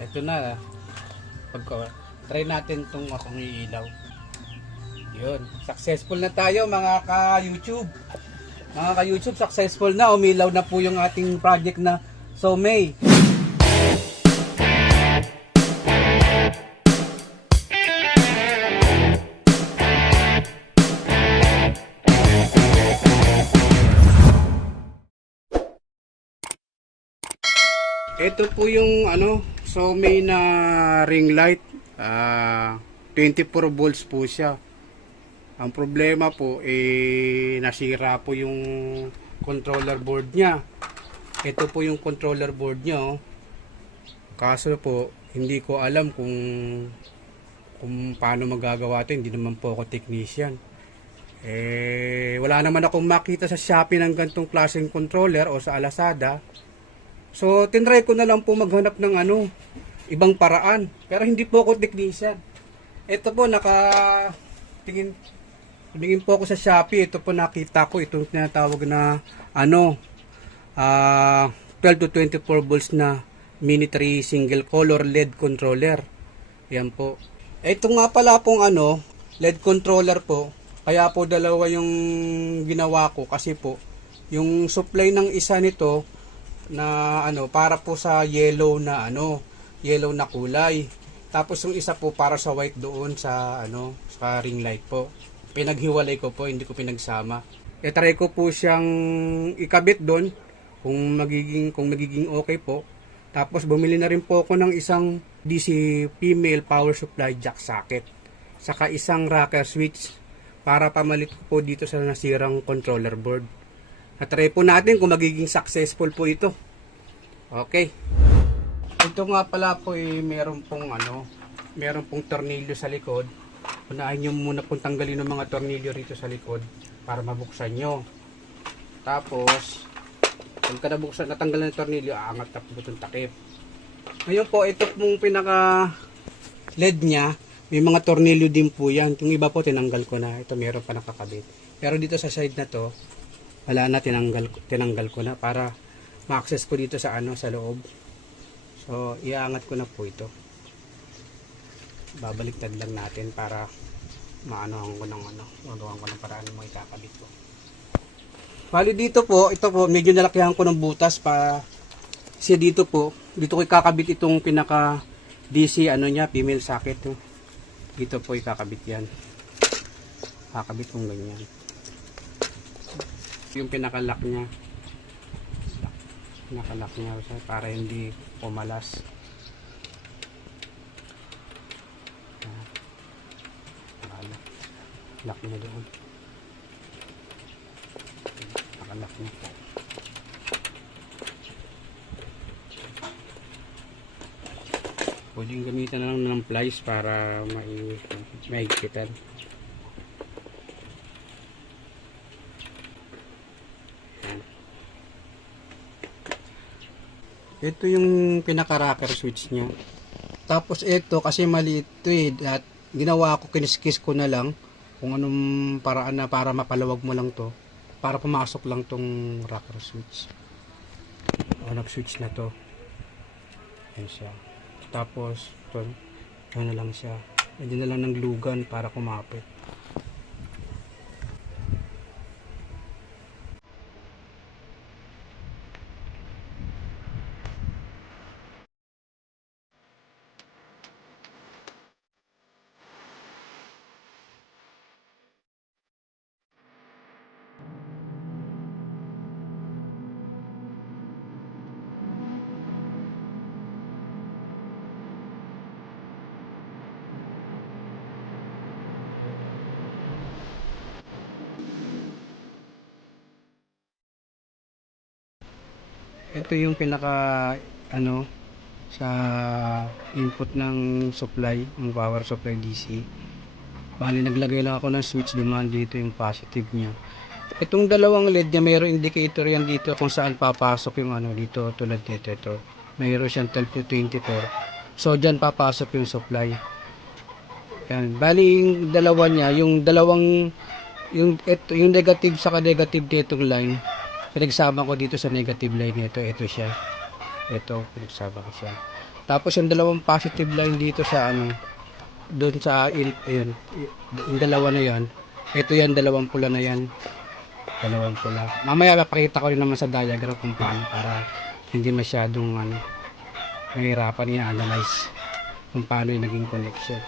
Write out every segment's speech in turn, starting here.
Ito na. Try natin itong akong iilaw. Yun. Successful na tayo mga ka-YouTube. Mga ka-YouTube, successful na. Umilaw na po yung ating project na Somay. Ito po yung Somay na ring light. 24 volts po siya. Ang problema po nasira po yung controller board niya. Ito po yung controller board niya, oh. Kaso po hindi ko alam kung paano magagawa ito. Hindi naman po ako technician. Wala naman akong makita sa Shopee ng ganitong klaseng controller o sa Lazada. So tinry ko na lang po maghanap ng ibang paraan. Pero hindi po ako technician. Ito po tingin po ako sa Shopee. Ito po nakita ko itong tinatawag na 12 to 24 volts na mini 3 single color LED controller. Yan po. Ito nga pala pong LED controller po. Kaya po dalawa yung ginawa ko kasi po yung supply ng isa nito na para po sa yellow na kulay. Tapos yung isa po para sa white doon sa sa ring light po. Pinaghiwalay ko po, hindi ko pinagsama. Try ko po siyang ikabit doon kung magiging okay po. Tapos bumili na rin po ako ng isang DC female power supply jack socket. Saka isang rocker switch para pamalit ko po dito sa nasirang controller board. Try po natin kung magiging successful po ito. Okay. Ito nga pala po meron pong tornilyo sa likod. Unahin nyo muna pong tanggalin ng mga tornilyo rito sa likod para mabuksan nyo. Tapos pagka natanggal ng tornilyo, aangat na po itong takip. Ngayon po, ito pong pinaka LED nya, may mga tornilyo din po yan. Yung iba po tinanggal ko na. Ito meron pa nakakabit. Pero dito sa side na to, wala na, tinanggal ko na para ma-access ko dito sa sa loob. So, iaangat ko na po ito. Babaliktad lang natin para magawa ko ng paraan mo ikakabit ko. Bali dito po, ito po, medyo nalakihan ko ng butas pa kasi dito ko ikakabit itong pinaka DC female socket. Dito po ikakabit yan. Kakabit kong ganyan. Yung pinaka-lock niya. Pinaka-lock niya para hindi pumalas. Lock niya doon. Lock niya. Pwedeng gamitan na lang ng pliers para maigpitan. Ito yung pinaka-rocker switch niya. Tapos ito kasi maliit ito at ginawa ko, kiniskis ko na lang kung anong paraan na para mapalawag mo lang to. Para pumasok lang tong rocker switch. On off switch na to. Yan siya. Tapos ito na lang siya. Hindi na lang ng lugan para kumapit. Ito yung pinaka sa input ng supply, ng power supply DC. Bali naglagay lang ako ng switch demand dito yung positive niya. Itong dalawang LED niya, mayroong indicator yan dito kung saan papasok yung dito, tulad dito ito. Mayroon siyang 12 to 24. So diyan papasok yung supply. Yan. Bali yung dalawa niya, yung negative sa negative ditong line. Pinagsama ko dito sa negative line nito. Ito siya. Ito, pinagsama ko siya. Tapos yung dalawang positive line dito sa ano, doon sa ayun, yung dalawa na yan. Ito yan, dalawang pula na yan. Dalawang pula. Mamaya papakita ko rin naman sa diagram kung paano para hindi masyadong ano, mahirapan i-analyze kung paano yung naging connection.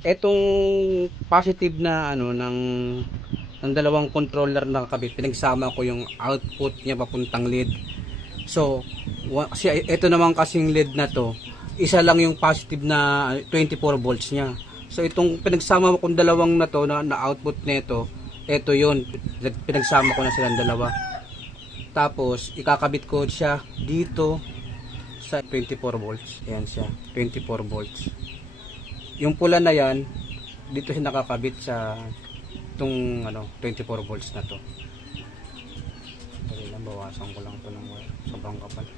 Etong positive na ano ng dalawang controller na kabit, pinagsama ko yung output niya papuntang lead. So, kasi ito naman kasing lead na to, isa lang yung positive na 24 volts niya. So, itong pinagsama ko kung dalawang na to na output nito, ito yun. Pinagsama ko na silang dalawa. Tapos, ikakabit ko siya dito sa 24 volts. Ayan siya, 24 volts. Yung pula na yan, dito siya nakakabit sa itong 24 volts na to. Dali lang, bawasan ko lang ito ng wire. Sobrang kapal.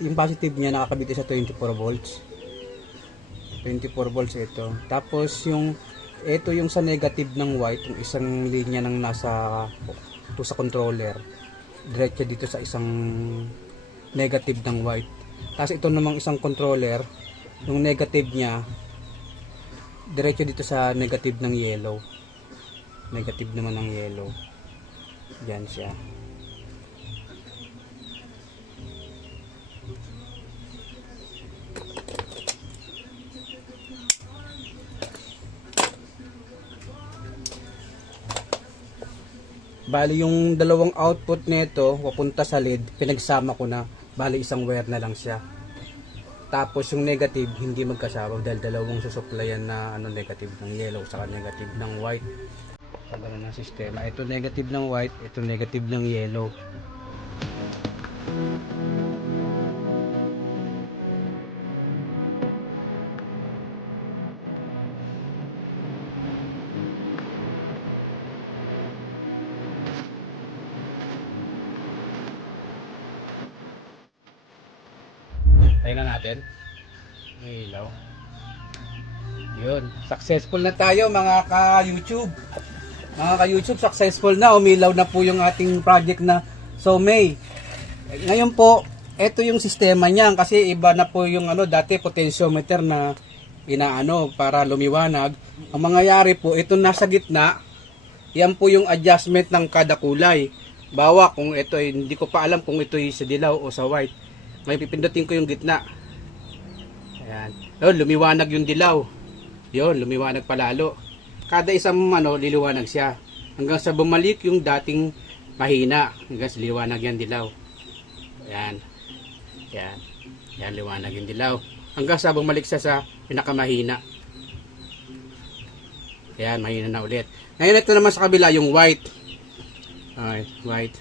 Yung positive niya nakakabit sa 24 volts. 24 volts ito. Tapos yung ito yung sa negative ng white, yung isang linya ng nasa to sa controller. Diretso dito sa isang negative ng white. Tapos ito namang isang controller, yung negative niya diretso dito sa negative ng yellow. Negative naman ng yellow. Yan siya. Bali yung dalawang output nito papunta sa LED, pinagsama ko na. Bali isang wire na lang siya. Tapos yung negative hindi magkasama dahil dalawang susuplayan na negative ng yellow saka negative ng white. Sa ganun ng sistema. Ito negative ng white, ito negative ng yellow. Tayo na natin. May ilaw. Yun. Successful na tayo mga ka-YouTube. Mga ka-YouTube, successful na. Umilaw na po yung ating project na SOMEI. Ngayon po, ito yung sistema niyan. Kasi iba na po yung dati potentiometer na inaano para lumiwanag. Ang mangyayari po, ito nasa gitna. Yan po yung adjustment ng kada kulay. Bawa kung ito, hindi ko pa alam kung ito sa dilaw o sa white. May pipindutin ko yung gitna. Ayan. Yun, lumiwanag yung dilaw. Yun, lumiwanag palalo. Kada isang liliwanag siya. Hanggang sa bumalik yung dating mahina. Hanggang sa liwanag yan dilaw. Ayan. Ayan. Ayan, liwanag yung dilaw. Hanggang sa bumalik siya sa pinakamahina. Ayan, mahina na ulit. Ngayon ito naman sa kabila yung white. Okay, white.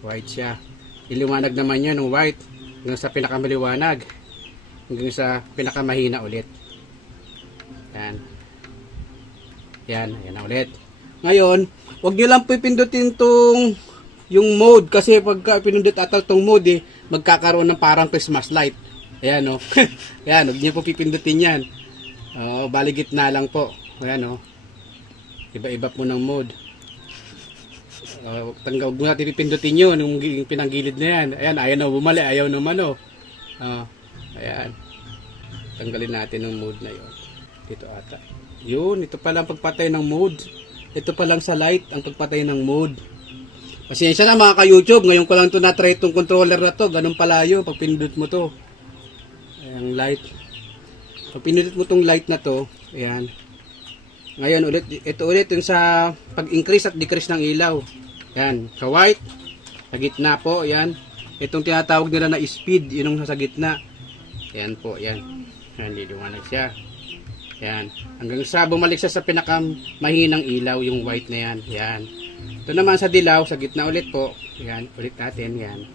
White siya. Iliwanag naman yan ng white hanggang sa pinakamaliwanag hanggang sa pinakamahina ulit. Yan. Yan, yan na ulit. Ngayon, wag niyo lang pipindutin tong yung mode kasi pagka pinindot atal tong mode magkakaroon ng parang Christmas light. Ayan o. Ayan, wag niyo po pipindutin yan. Bali gitna lang po. Ayan o. Iba-iba po ng mode. Tanggal mo natin pipindutin yun yung pinanggilid na yan. Ayan, ayaw na bumali, ayaw naman ayan, tanggalin natin yung mode na yun dito ata. Yun, ito pala ang pagpatay ng mode. Ito pa lang sa light ang pagpatay ng mode. Pasensya na mga ka-YouTube, ngayon ko lang ito na-try itong controller na to. Ganun pala yun pag pinindot mo to. Ayan, light. Pag pinindot mo tong light na to, ayan. Ngayon ulit, ito ulit yung sa pag-increase at decrease ng ilaw. Yan, sa white, sa gitna po, yan. Itong tinatawag nila na speed, yun ang sa gitna. Yan po, yan. Yan, liliwanag siya. Yan. Hanggang sa bumalik siya sa pinakamahinang ilaw, yung white na yan. Yan. Ito naman sa dilaw, sa gitna ulit po. Yan, ulit natin, yan.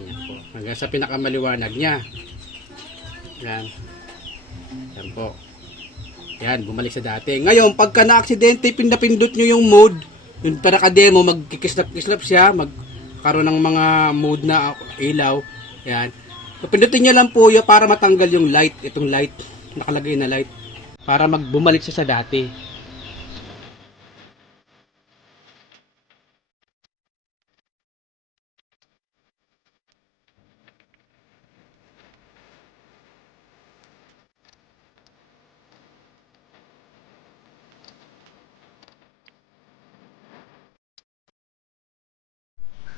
Yan po. Hanggang sa pinakamaliwanag niya. Yan. Yan po. Yan, bumalik sa dati. Ngayon, pagka na-aksidente, pinapindot nyo yung mode, yung para ka-demo, magkikislap-kislap siya, magkaroon ng mga mode na ilaw. Yan. So, pindutin nyo lang po yun para matanggal yung light, itong light, nakalagay na light, para bumalik siya sa dati.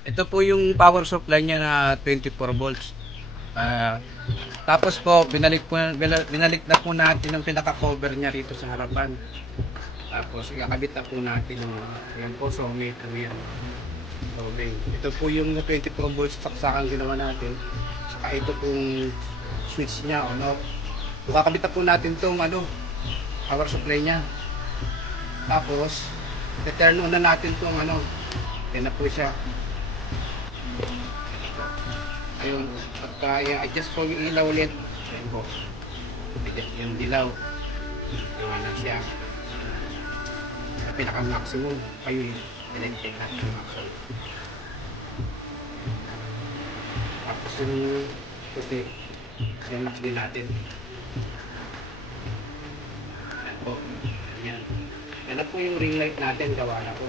Ito po yung power supply niya na 24 volts. Tapos po, binalik na po natin yung pinaka-cover niya rito sa harapan. Tapos, ikakabit na po natin yung yan po, SOMEI po yan. SOMEI. Ito po yung 24 volts saksakan ginawa natin. Saka ito pong switch niya, on-off. Ikakabit na po natin itong power supply niya. Tapos, i-turn on na natin itong yan na po siya. Ayun, pagka i-adjust po yung ilaw ulit, ayun po, adjust yung dilaw, iwanan siya sa pinaka-maximum, kayo i-check natin yung maximum. Tapos yung puti, yung din natin, ayan po, po yung ring light natin, gawa na po.